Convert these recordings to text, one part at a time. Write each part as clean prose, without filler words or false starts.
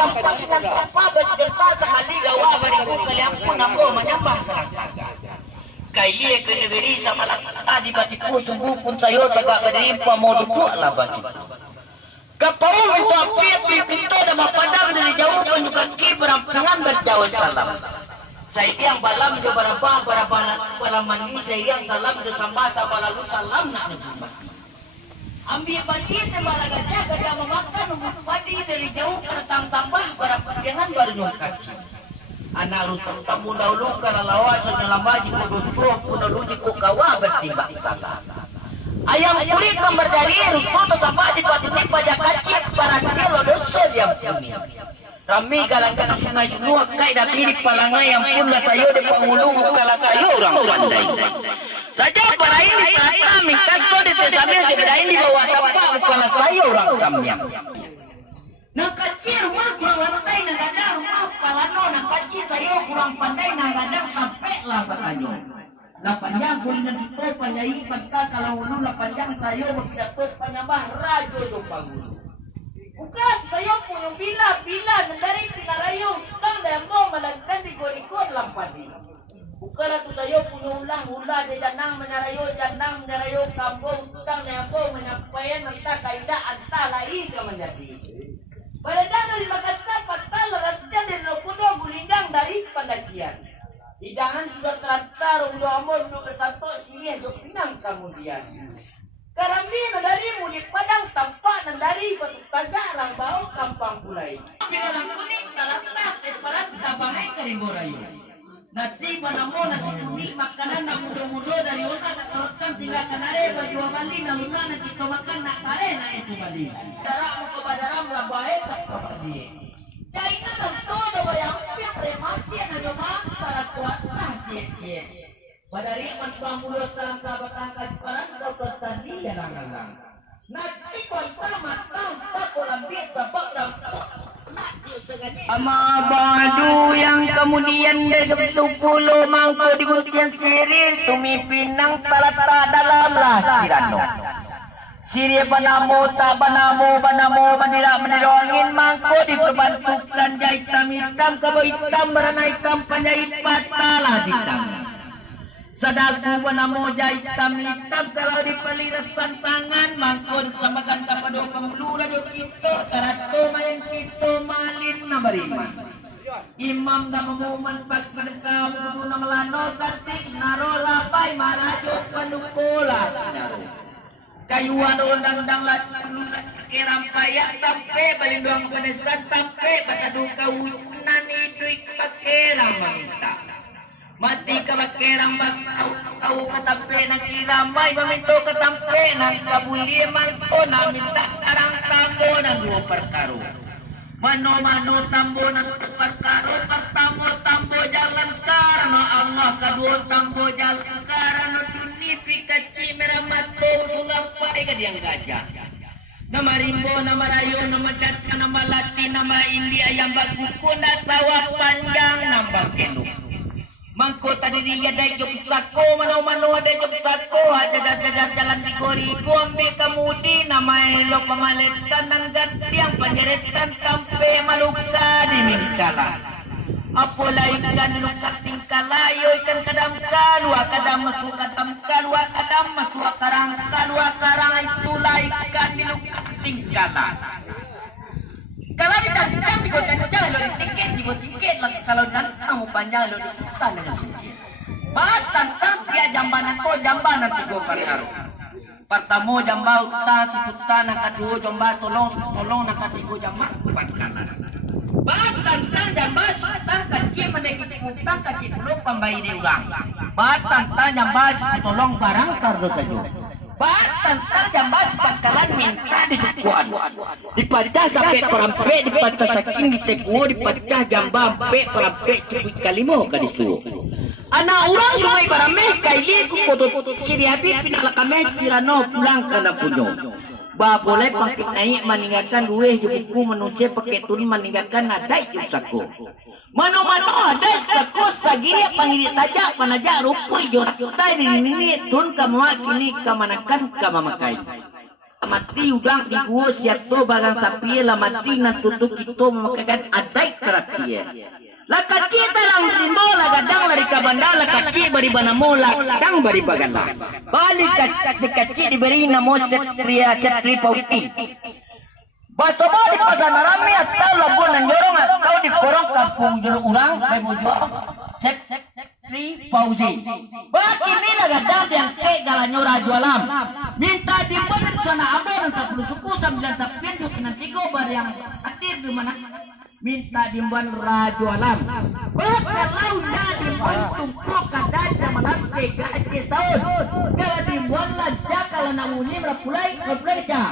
sampai sinan apa bercerita sekali gawa bariku kalian pun nambo menyambah serangkang. Kailie ke negeri sama tadi batiku sungguh pun sayo tagak berrimpa mau duduk lah batiku. Kapau itu api pintu dan padang dari jauh penjuk kaki berampingan berjauh salam. Saya yang balam ke barabah mandi saya yang salam ke sambasa lalu salam nak negeri. Ambil padi malah gajah gajah memakan nunggu padi dari jauh datang tambah berampingan berjauh kaki. Anak rusuk tamu dahulu kalau lawa senyalam baji kudus tua pun dahulu jikuk kawa bertimbang salah. Ayam kulit gambar jari rusuk sampai di patuni pajak kacip para kilo dosa diam kuni. Rami galang-galang sungai semua kai dah kiri palangai yang pun lah sayo di penghulu kalah sayo orang pandai. Raja para ini tata minta so di tesamil sebedain di bawah tapak bukanlah sayo orang samyang. Nak kecil rumah kurang lantai nak gadang rumah palano nak kecil sayo kurang pandai nak gadang sampai lah batanyo. Lah panjang kulinan itu panjai panta kalau hulu lah panjang sayo berpidato penyambah rajo do pagulu. Bukan sayo punya bila dari pinarayo utang demo malagkan di gorikor lampadi. Bukan tu sayo punya ulah de janang menyarayo kampung utang demo menyampaikan entah kaidah antah lain ke menjadi. Pada dari Makassar patah lerasnya dari Lokudo gulinggang dari pendakian. Hidangan sudah terantar udah amor udah bersanto sini untuk pinang kemudian. Karambi dari mudik padang tampak dari batu tagak lang bau kampang bulai. Pinalang kuning talatak parat tabangai karimborayo. Nasi banamo nasi kuning makanan nak mudo-mudo dari otak nak korotkan tinggal kanare baju bali na luna nak kita makan nak kare nak itu bali. Cara mau ke badaram lah baik tak padi. Jaina tentu ada bayang piak remasi na joman para kuat nah dia. Badari mantuang mulut dalam sahabat angkat paran dokter tadi ya lang-lang. Nanti kontra matang tak kolam bisa bakal. Ama badu yang kemudian dari 20 mangko di guntian siril tumi pinang talata dalam lah kirano. Siri banamo bandira angin mangko diperbantukan jahit hitam kabo hitam berana hitam panjahit patalah hitam. Sadaku banamo jahit hitam kalau dipelirasan tangan mangko ditambahkan kepada penghulu radio kita tarato main kita malin na bariman. Imam na mamuman pagpadagkaw na malano kantik naro lapay marajo panukula kayuan undang-undang kiram payak tampe balindong kepedesan tampe bataduka wunan itu pakeram meminta mati ka pakeram au katampe na kiramay maminto katampe na kabuliman ko na minta tarang tambo na dua perkaro mano tambo na perkaro pertamo tambo jalan karano Allah kedua tambo jalan karano tunipi kaci meramato pulang pai ka diang gajah nama rimbo nama rayo nama jatka nama lati nama indi ayam baguku na sawa panjang nambang kendo mangko tadi dia dai jok sako mano ada jok sako ada jalan di gorigo ambil kemudi nama elo pamaletan dan gatiang panjeretan sampai maluka di mingkala apolai ikan luka tingkala yo ikan kadam kalua kadam masuk kadam kalua kadam masuk karang itulah ikan di luka tingkala. Kalau ditangkap di kota jalan lo tiket lagi kalau datang mau panjang lo diputar dengan sedikit. Batang dia jambanan jambanan tiga perkara. Pertama jamba utah siputa nak kedua jamba tolong nak ketiga jamba pangkalan. Batang jamba utah kecil menekik utang kecil dulu pembayi di urang. Batang jamba tolong barang kardo saja. Batang jamba pangkalan minta disekuan. Dipacah sampai perampe dipacah saking ditekuo dipacah jamba sampai perampe cepit kalimo kadisu. Anak orang sungai barame kaili ku kodot ciri api pinala kame cirano pulang kana punyo. Ba boleh pangkit naik meninggalkan duwe juku manusia pakai tun meninggalkan nadai jusako. Mano ada sako sagiri pangiri saja panajak rupui jota di nini tun kamwa kini kamanakan kamamakai. mati udang di gua siat to bagang sapi la mati na tutuk itu memakai adai teratia. La kacita lang rimbo la gadang lari kabanda la kaci bari banamo la gadang bari baganda. Balik kaci diberi namo setri pauti. Bato balik pasan rami atau labuan nan jorong atau di korong kampung jero urang may bojo. Setri pauti. Baki nila gadang yang ke galanyo rajo alam. Minta dibuat sana abo dan 10 suku 9 tapin yuk nanti go bari yang atir di mana. Minta dimban rajo alam. Kalau dah dimban tumpuk kadang malam sega aja tahun. Kalau dimban lanjak kalau nak uni mulai ja.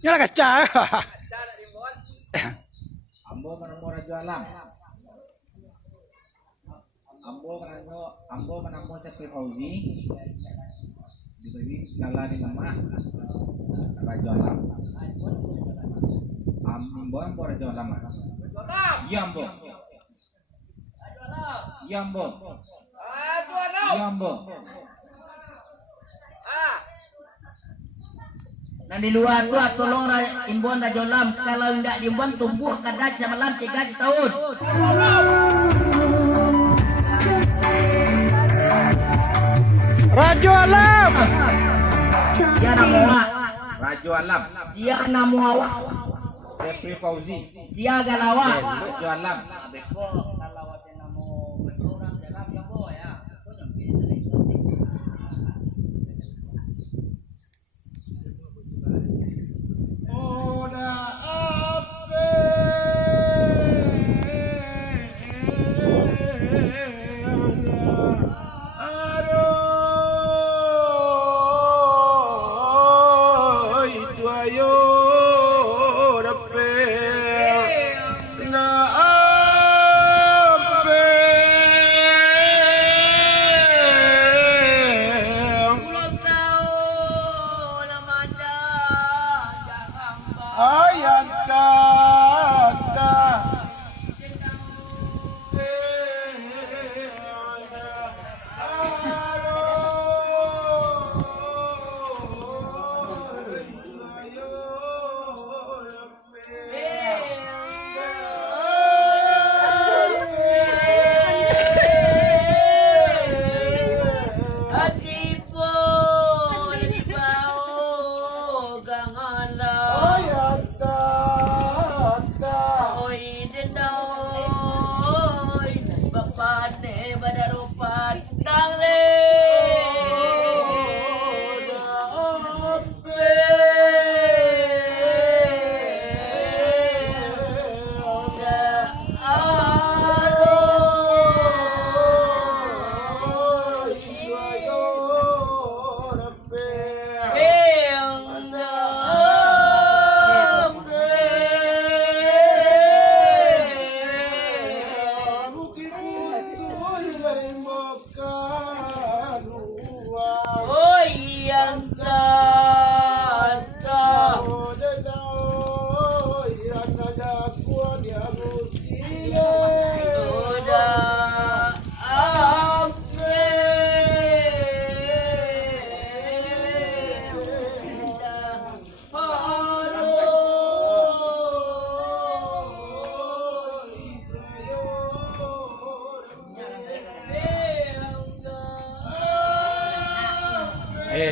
Ya kaca. Ambo menemu rajo alam. Ambo menemu Setri Fauzi. Diberi lala di nama rajo alam. Ambo rajo alam. Iya ambo. Iya ambo. Iya ambo. Nah di luar tu tolong imbon rajo alam. Kalau tidak diimbon tumbuh kadang semalam 3 tahun. Rajo alam. Dia namuha. Rajo alam. Dia namuha. Setri Fauzi. Dia galawa. Rajo alam.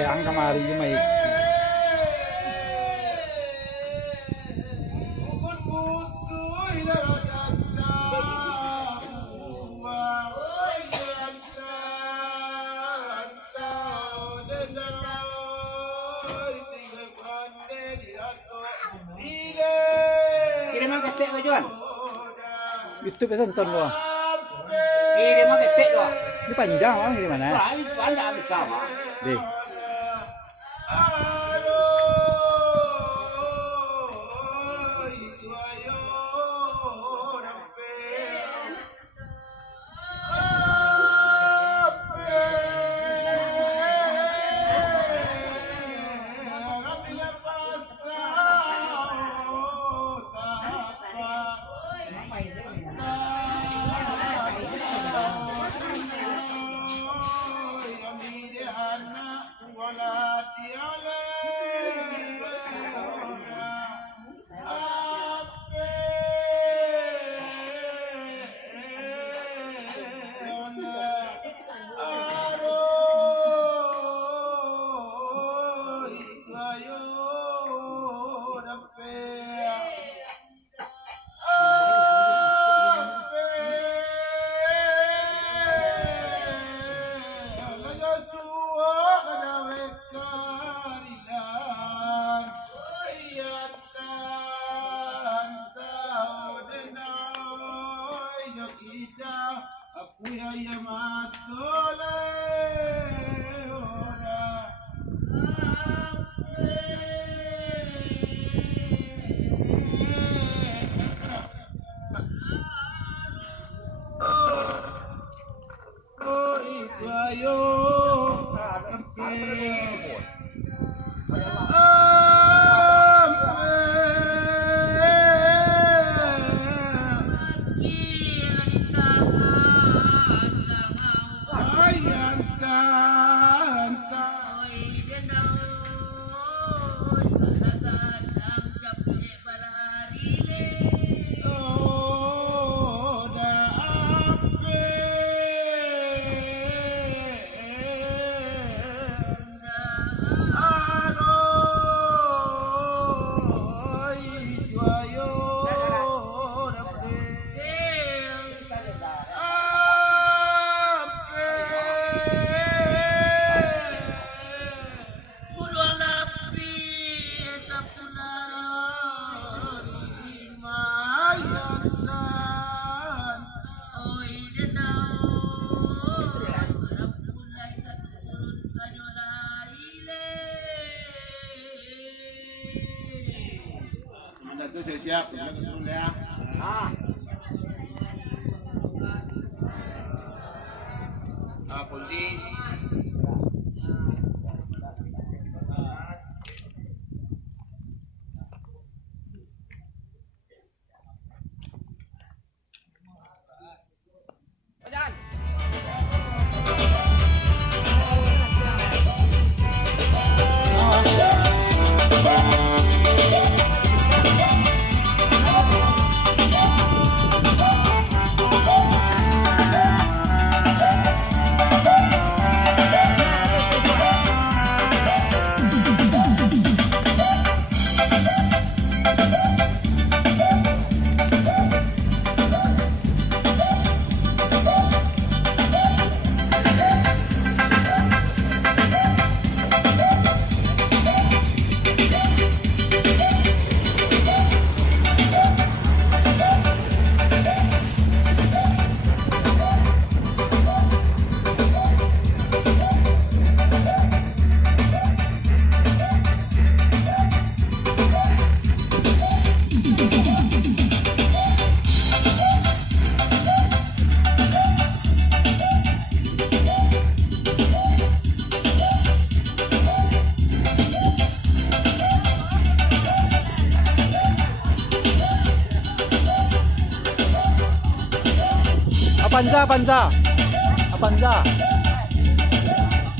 Ang kamari yung may Kirim ang ketek ko Juan. YouTube itu nonton gua. Kirim ang ketek ko. Ini panjang orang di mana? Wah, ini panjang bersama. Deh. Aku yang matole ora oh itu ayo itu saya siap ya. Polisi.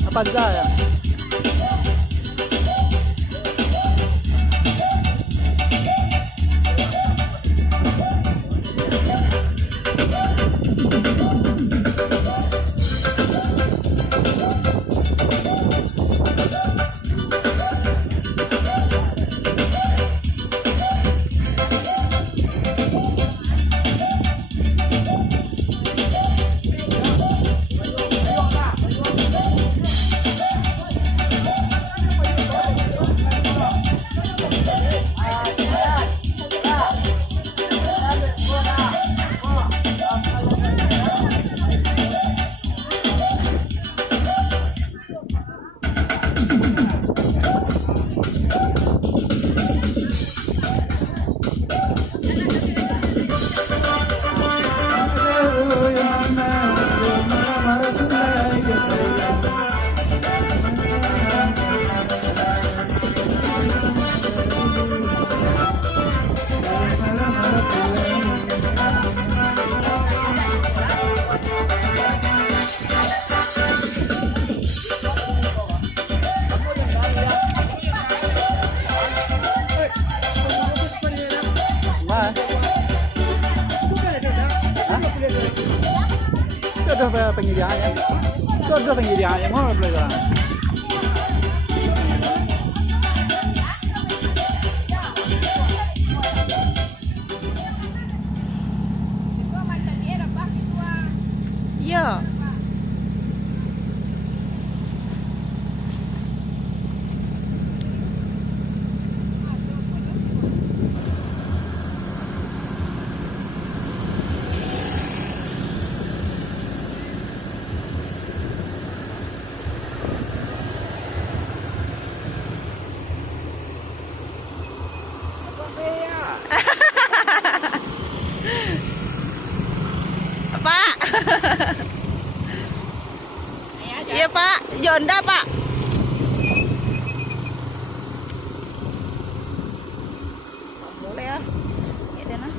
Apanza ya. Itu ada penyediaannya. Itu ada penyediaannya, mau beli lah. Iya. Jonda, Pak. Boleh ya. Ya deh nah.